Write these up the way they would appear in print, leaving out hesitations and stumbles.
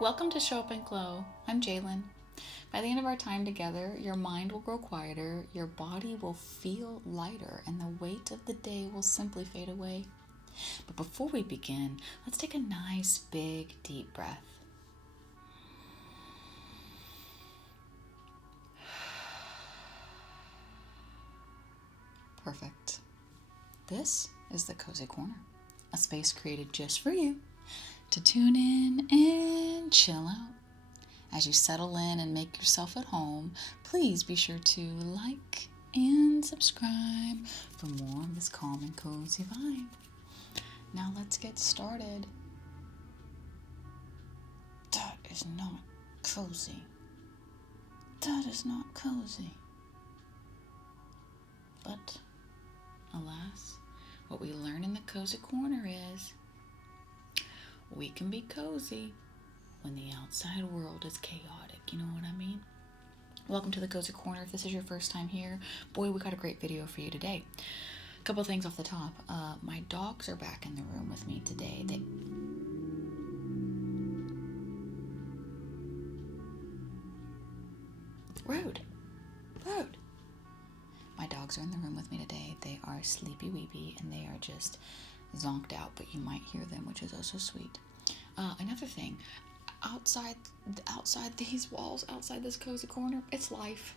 Welcome to Show Up and Glow. I'm Jalen. By the end of our time together, your mind will grow quieter, your body will feel lighter, and the weight of the day will simply fade away. But before we begin, let's take a nice, big, deep breath. Perfect. This is the Cozy Corner, a space created just for you to tune in and chill out. As you settle in and make yourself at home, please be sure to like and subscribe for more of this calm and cozy vibe. Now let's get started. That is not cozy. That is not cozy. But, alas, what we learn in the Cozy Corner is we can be cozy when the outside world is chaotic. You know what I mean? Welcome to the Cozy Corner. If this is your first time here, boy, we got a great video for you today. A couple things off the top. My dogs are back in the room with me today. Rude. My dogs are in the room with me today. They are sleepy weepy and they are just zonked out, but you might hear them, which is also sweet. Another thing, outside these walls, outside this Cozy Corner, it's life.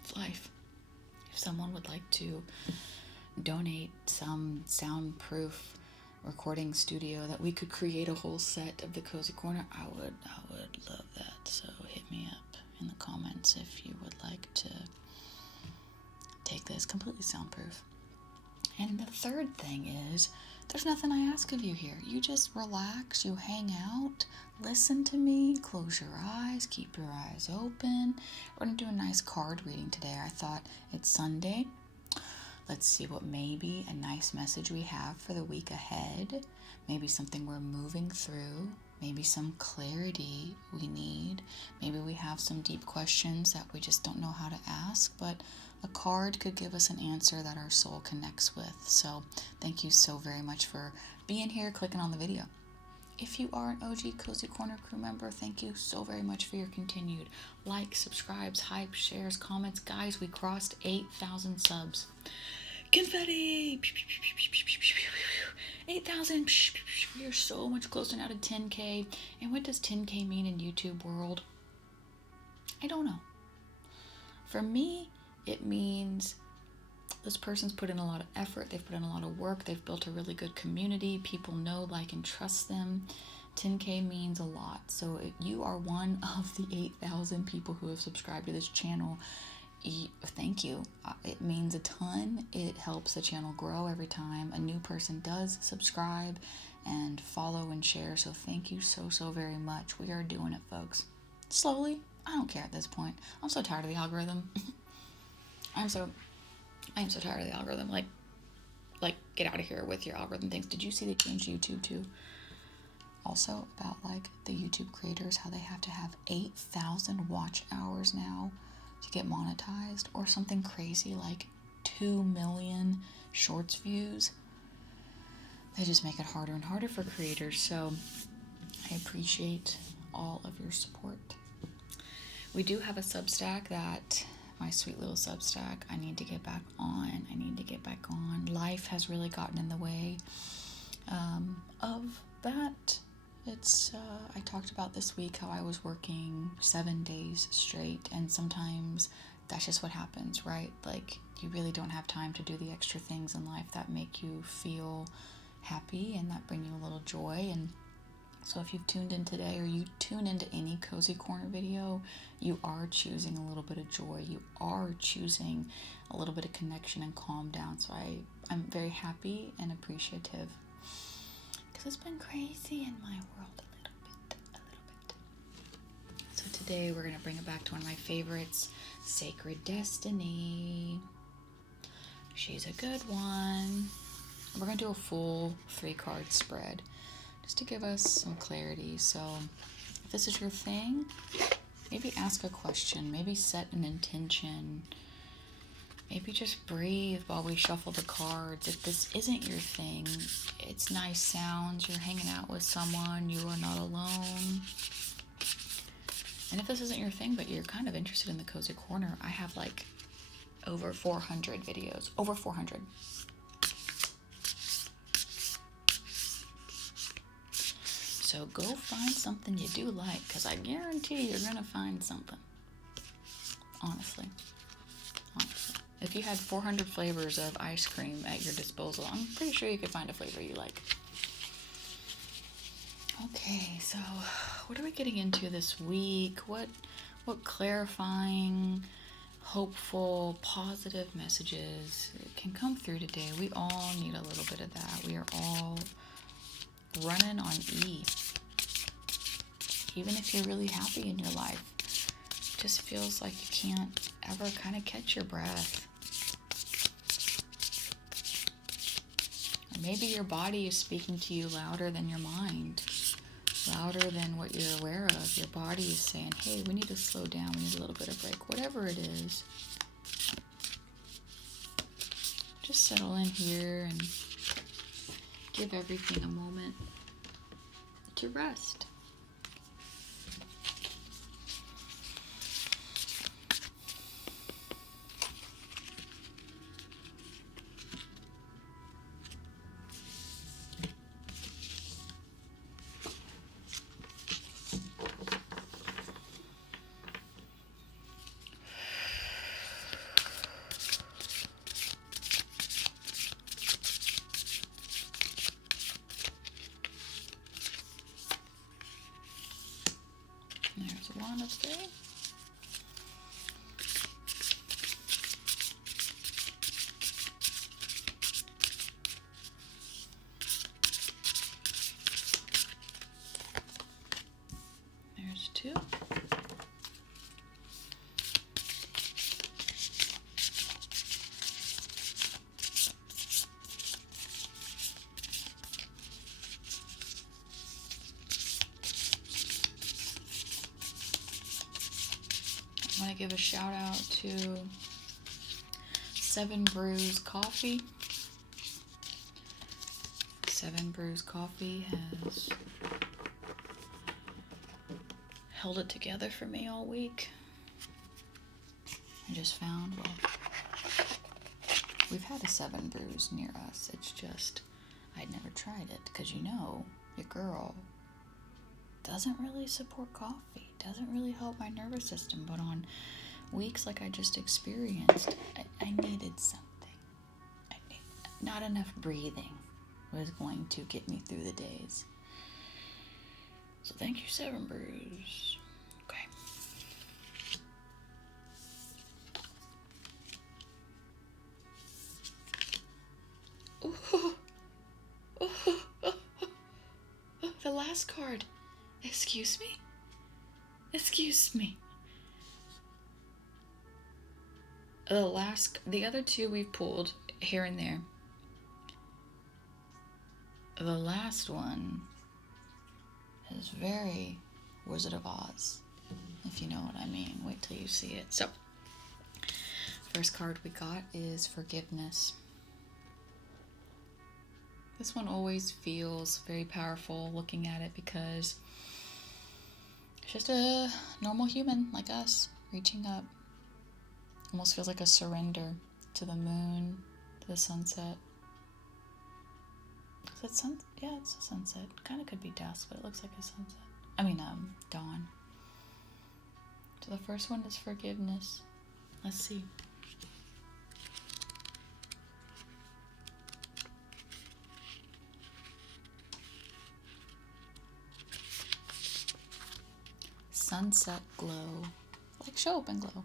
It's life. If someone would like to donate some soundproof recording studio that we could create a whole set of the Cozy Corner, I would love that. So hit me up in the comments if you would like to take this completely soundproof. And the third thing is, there's nothing I ask of you here. You just relax, you hang out, listen to me, close your eyes, keep your eyes open. We're going to do a nice card reading today. I thought it's Sunday. Let's see what maybe a nice message we have for the week ahead. Maybe something we're moving through. Maybe some clarity we need. Maybe we have some deep questions that we just don't know how to ask, but a card could give us an answer that our soul connects with. So thank you so very much for being here, clicking on the video. If you are an OG Cozy Corner crew member, thank you so very much for your continued likes, subscribes, hype, shares, comments. Guys, we crossed 8,000 subs. Confetti! 8,000! We are so much closer now to 10K. And what does 10K mean in YouTube world? I don't know. For me, it means this person's put in a lot of effort, they've put in a lot of work, they've built a really good community, people know, like, and trust them. 10K means a lot. So if you are one of the 8,000 people who have subscribed to this channel, thank you. It means a ton. It helps the channel grow every time a new person does subscribe and follow and share. So thank you so very much. We are doing it, folks. Slowly. I don't care at this point. I'm so tired of the algorithm. I am so tired of the algorithm. Like, get out of here with your algorithm things. Did you see they changed YouTube too? Also about, like, the YouTube creators, how they have to have 8,000 watch hours now to get monetized, or something crazy like 2 million shorts views. They just make it harder and harder for creators. So I appreciate all of your support. We do have a Substack that, my sweet little Substack, I need to get back on. Life has really gotten in the way of that. I talked about this week how I was working 7 days straight, and sometimes that's just what happens, right? Like, you really don't have time to do the extra things in life that make you feel happy and that bring you a little joy. And so if you've tuned in today, or you tune into any Cozy Corner video, you are choosing a little bit of joy. You are choosing a little bit of connection and calm down. So I'm very happy and appreciative, because it's been crazy in my world a little bit. So today we're going to bring it back to one of my favorites, Sacred Destiny. She's a good one. We're going to do a full 3-card spread just to give us some clarity. So if this is your thing, maybe ask a question, maybe set an intention, Maybe just breathe while we shuffle the cards. If this isn't your thing, it's nice sounds, you're hanging out with someone, you are not alone. And if this isn't your thing, but you're kind of interested in the Cozy Corner, I have like over 400 videos. Over 400. So go find something you do like, because I guarantee you're going to find something. Honestly. If you had 400 flavors of ice cream at your disposal, I'm pretty sure you could find a flavor you like. Okay, so what are we getting into this week? What clarifying, hopeful, positive messages can come through today? We all need a little bit of that. We are all running on E. Even if you're really happy in your life, it just feels like you can't ever kind of catch your breath. Or maybe your body is speaking to you louder than your mind, louder than what you're aware of. Your body is saying, hey, we need to slow down, we need a little bit of break, whatever it is. Just settle in here and give everything a moment to rest. There's one of three. There's two. I want to give a shout out to 7 Brews Coffee. 7 Brews Coffee has held it together for me all week. I just found, well, we've had a 7 Brews near us. It's just, I'd never tried it because, you know, your girl doesn't really support coffee, doesn't really help my nervous system, but on weeks like I just experienced, I needed something. Not enough breathing was going to get me through the days. So thank you, 7 Brews. Okay. Ooh. The last card. Excuse me? Excuse me. The other two we pulled here and there. The last one is very Wizard of Oz, if you know what I mean. Wait till you see it. So, first card we got is Forgiveness. This one always feels very powerful looking at it because it's just a normal human like us reaching up. Almost feels like a surrender to the moon, to the sunset. Is it sun? Yeah, it's a sunset. Kind of could be dusk, but it looks like a sunset. Dawn. So the first one is Forgiveness. Let's see. Sunset glow. Like show up and glow.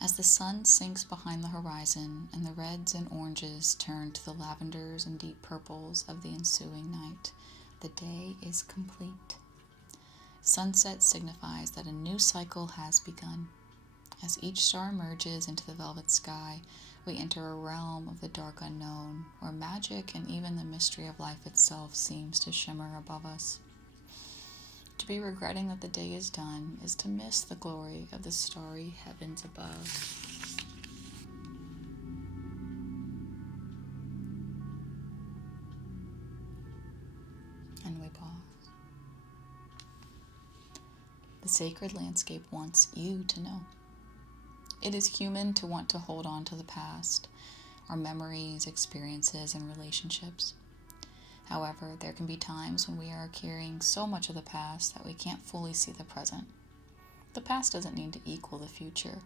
As the sun sinks behind the horizon and the reds and oranges turn to the lavenders and deep purples of the ensuing night, the day is complete. Sunset signifies that a new cycle has begun. As each star emerges into the velvet sky, we enter a realm of the dark unknown, where magic and even the mystery of life itself seems to shimmer above us. To be regretting that the day is done is to miss the glory of the starry heavens above. The sacred landscape wants you to know. It is human to want to hold on to the past, our memories, experiences, and relationships. However, there can be times when we are carrying so much of the past that we can't fully see the present. The past doesn't need to equal the future.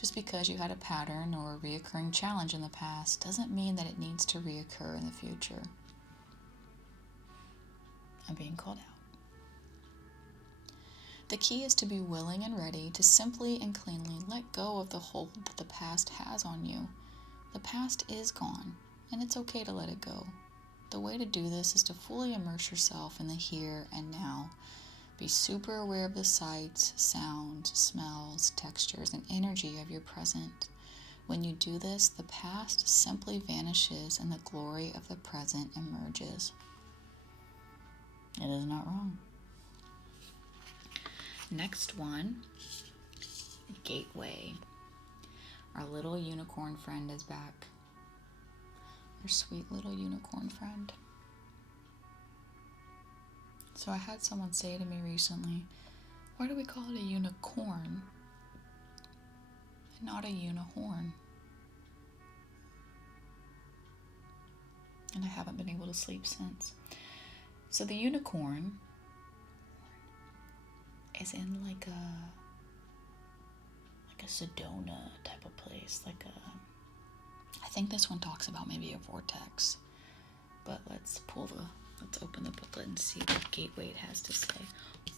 Just because you had a pattern or a reoccurring challenge in the past doesn't mean that it needs to reoccur in the future. I'm being called out. The key is to be willing and ready to simply and cleanly let go of the hold that the past has on you. The past is gone, and it's okay to let it go. The way to do this is to fully immerse yourself in the here and now. Be super aware of the sights, sounds, smells, textures, and energy of your present. When you do this, the past simply vanishes and the glory of the present emerges. It is not wrong. Next one, gateway. Our little unicorn friend is back. Our sweet little unicorn friend. So I had someone say to me recently, why do we call it a unicorn and not a unihorn? And I haven't been able to sleep since. So the unicorn is in like a Sedona type of place, I think this one talks about maybe a vortex, but let's open the booklet and see what gateway it has to say.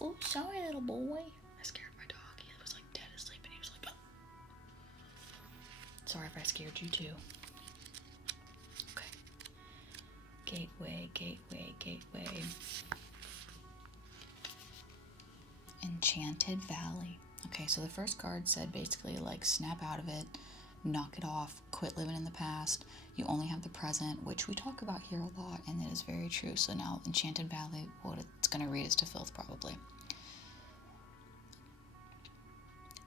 Oh, sorry, little boy. I scared my dog. He was like dead asleep and he was like, oh. Sorry if I scared you too. Okay. Gateway. Enchanted Valley. Okay, so the first card said basically like snap out of it, knock it off, quit living in the past. You only have the present, which we talk about here a lot, and it is very true. So now Enchanted Valley, what it's going to read us to filth probably.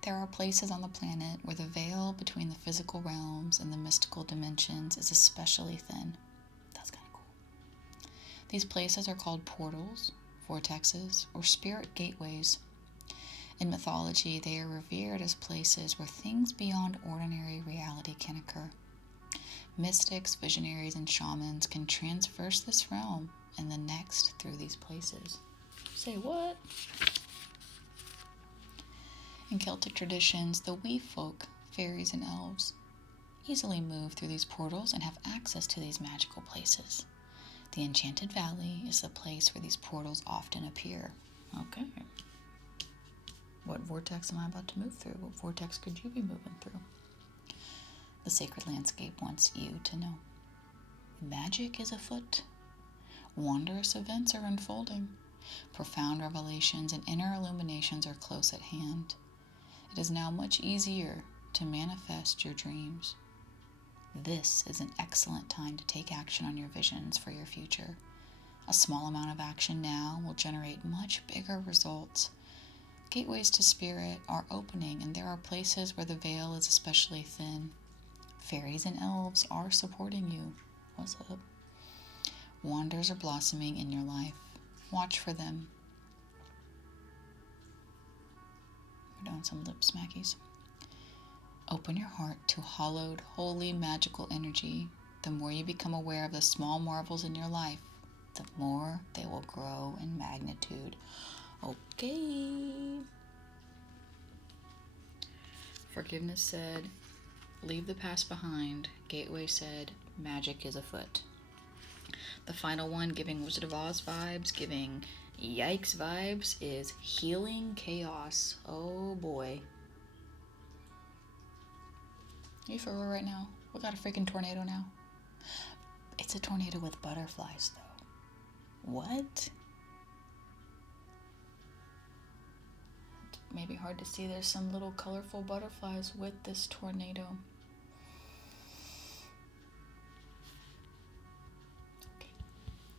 There are places on the planet where the veil between the physical realms and the mystical dimensions is especially thin. That's kind of cool. These places are called portals, vortexes, or spirit gateways. In mythology, they are revered as places where things beyond ordinary reality can occur. Mystics, visionaries, and shamans can traverse this realm and the next through these places. Say what? In Celtic traditions, the wee folk, fairies and elves, easily move through these portals and have access to these magical places. The Enchanted Valley is the place where these portals often appear. Okay. What vortex am I about to move through? What vortex could you be moving through? The sacred landscape wants you to know. Magic is afoot. Wondrous events are unfolding. Profound revelations and inner illuminations are close at hand. It is now much easier to manifest your dreams. This is an excellent time to take action on your visions for your future. A small amount of action now will generate much bigger results. Gateways to spirit are opening, and there are places where the veil is especially thin. Fairies and elves are supporting you. What's up? Wonders are blossoming in your life. Watch for them. We're doing some lip smackies. Open your heart to hallowed, holy, magical energy. The more you become aware of the small marvels in your life, the more they will grow in magnitude. Okay. Forgiveness said, leave the past behind. Gateway said, magic is afoot. The final one, giving Wizard of Oz vibes, giving yikes vibes, is healing chaos. Oh boy. Are you for real right now? We got a freaking tornado now. It's a tornado with butterflies though. What? Maybe hard to see. There's some little colorful butterflies with this tornado. Okay.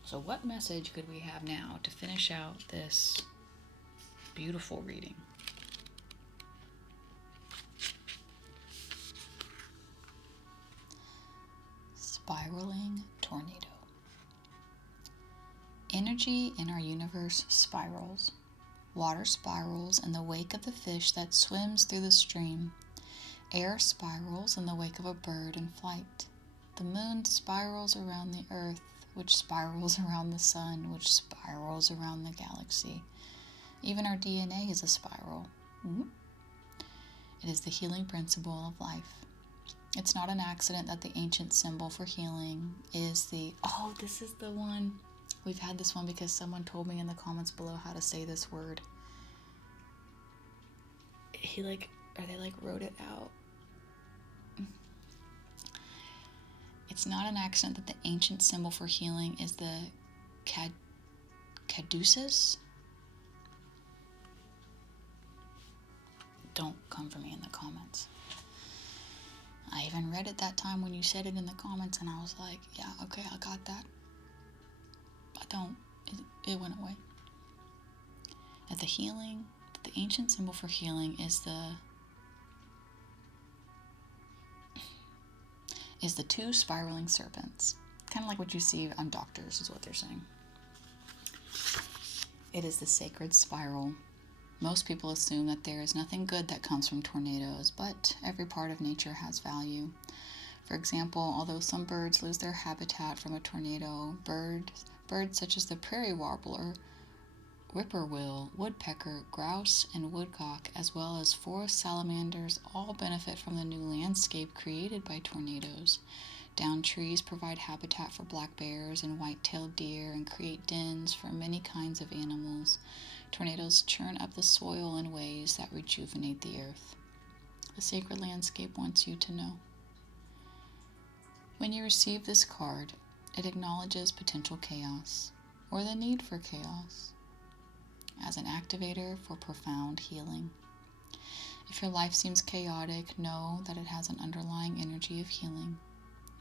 So what message could we have now to finish out this beautiful reading? Spiraling tornado. Energy in our universe spirals. Water spirals in the wake of the fish that swims through the stream. Air spirals in the wake of a bird in flight. The moon spirals around the earth, which spirals around the sun, which spirals around the galaxy. Even our DNA is a spiral. It is the healing principle of life. It's not an accident that the ancient symbol for healing is this is the one. We've had this one because someone told me in the comments below how to say this word. They wrote it out. It's not an accident that the ancient symbol for healing is the caduceus. Don't come for me in the comments. I even read it that time when you said it in the comments, and I was like, yeah, okay, I got that. It went away. That the ancient symbol for healing is the two spiraling serpents. Kind of like what you see on doctors is what they're saying. It is the sacred spiral. Most people assume that there is nothing good that comes from tornadoes, but every part of nature has value. For example, although some birds lose their habitat from a tornado, birds such as the prairie warbler, whippoorwill, woodpecker, grouse, and woodcock, as well as forest salamanders, all benefit from the new landscape created by tornadoes. Downed trees provide habitat for black bears and white-tailed deer and create dens for many kinds of animals. Tornadoes churn up the soil in ways that rejuvenate the earth. The sacred landscape wants you to know. When you receive this card, it acknowledges potential chaos, or the need for chaos, as an activator for profound healing. If your life seems chaotic, know that it has an underlying energy of healing.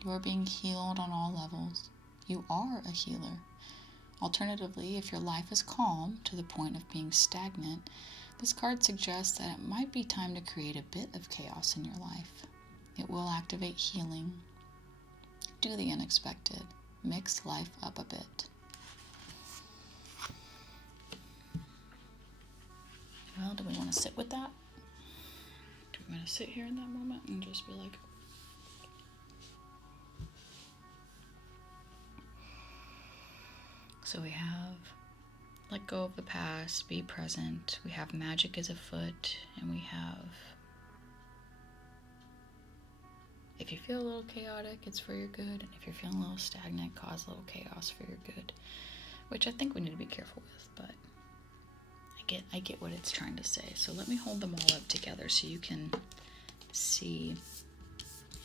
You are being healed on all levels. You are a healer. Alternatively, if your life is calm to the point of being stagnant, this card suggests that it might be time to create a bit of chaos in your life. It will activate healing. Do the unexpected. Mix life up a bit. Well, do we want to sit with that? Do we want to sit here in that moment and just be like, so we have let go of the past, be present. We have magic is afoot, and we have, if you feel a little chaotic, it's for your good, and if you're feeling a little stagnant, cause a little chaos for your good, which I think we need to be careful with, but I get what it's trying to say. So let me hold them all up together so you can see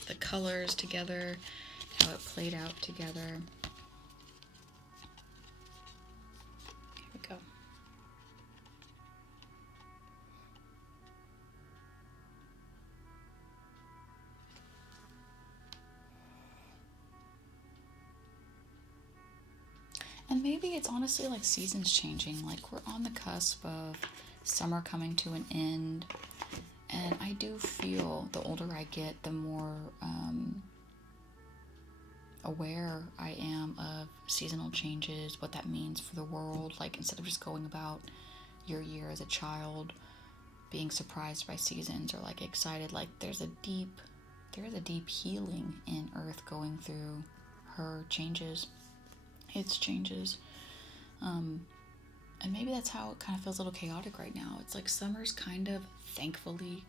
the colors together, how it played out together. Go. And maybe it's honestly like seasons changing, like we're on the cusp of summer coming to an end, and I do feel the older I get, the more aware I am of seasonal changes, what that means for the world. Like, instead of just going about your year as a child being surprised by seasons or like excited, like there is a deep healing in Earth going through her changes, its changes, and maybe that's how it kind of feels a little chaotic right now. It's like summer's thankfully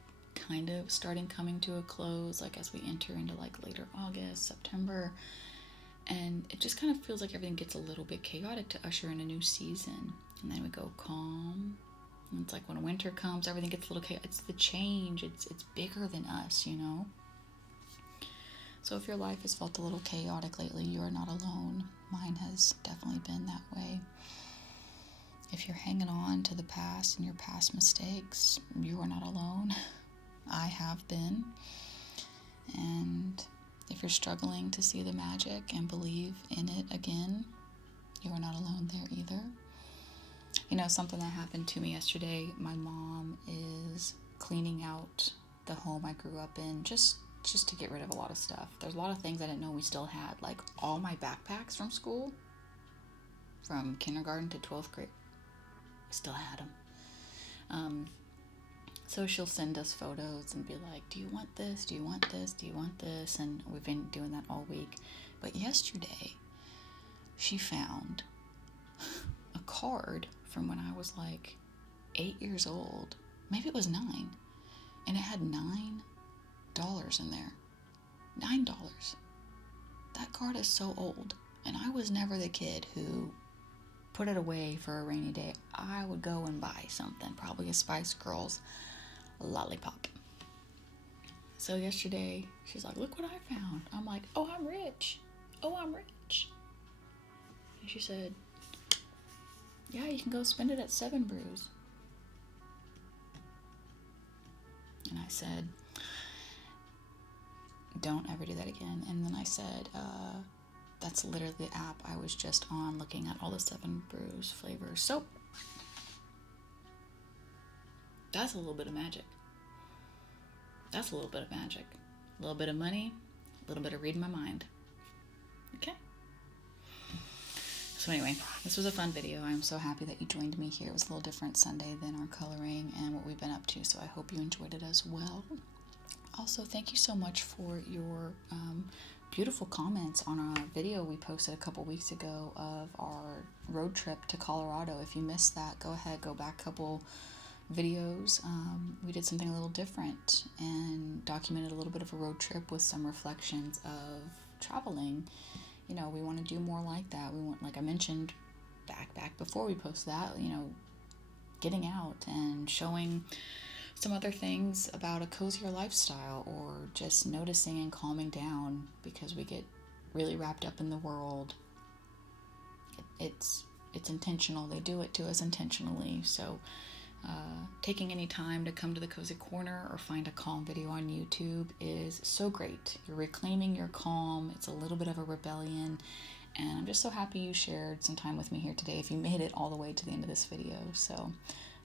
starting coming to a close, like as we enter into like later August, September, and it just kind of feels like everything gets a little bit chaotic to usher in a new season, and then we go calm, and it's like when winter comes, everything gets a little chaotic. It's the change, it's bigger than us, you know. So if your life has felt a little chaotic lately, you are not alone. Mine has definitely been that way. If you're hanging on to the past and your past mistakes, you are not alone. I have been. And if you're struggling to see the magic and believe in it again, you are not alone there either. You know, something that happened to me yesterday, my mom is cleaning out the home I grew up in just to get rid of a lot of stuff. There's a lot of things I didn't know we still had, like all my backpacks from school, from kindergarten to 12th grade. I still had them. So she'll send us photos and be like, do you want this? Do you want this? Do you want this? And we've been doing that all week. But yesterday, she found a card from when I was like 8 years old. Maybe it was 9. And it had $9 in there. $9. That card is so old. And I was never the kid who put it away for a rainy day. I would go and buy something, probably a Spice Girls lollipop. So yesterday, she's like, look what I found. I'm like, oh, I'm rich. Oh, I'm rich. And she said, yeah, you can go spend it at 7 Brews. And I said, don't ever do that again. And then I said, that's literally the app I was just on looking at all the 7 Brews flavors. So that's a little bit of magic. That's a little bit of magic. A little bit of money, a little bit of reading my mind. Okay? So anyway, this was a fun video. I'm so happy that you joined me here. It was a little different Sunday than our coloring and what we've been up to, so I hope you enjoyed it as well. Also, thank you so much for your beautiful comments on our video we posted a couple weeks ago of our road trip to Colorado. If you missed that, go ahead, go back a couple videos. We did something a little different and documented a little bit of a road trip with some reflections of traveling. You know, we want to do more like that. We want, like I mentioned back before we post that, you know, getting out and showing some other things about a cozier lifestyle, or just noticing and calming down, because we get really wrapped up in the world. It's intentional. They do it to us intentionally. So taking any time to come to the Cozy Corner or find a calm video on YouTube is so great. You're reclaiming your calm. It's a little bit of a rebellion. And I'm just so happy you shared some time with me here today, if you made it all the way to the end of this video. So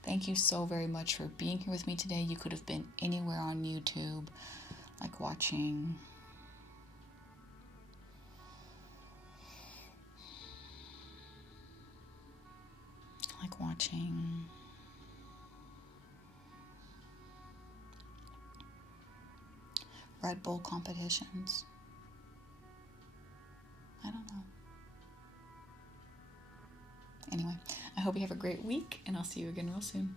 thank you so very much for being here with me today. You could have been anywhere on YouTube, like watching Red Bull competitions. I don't know. Anyway, I hope you have a great week, and I'll see you again real soon.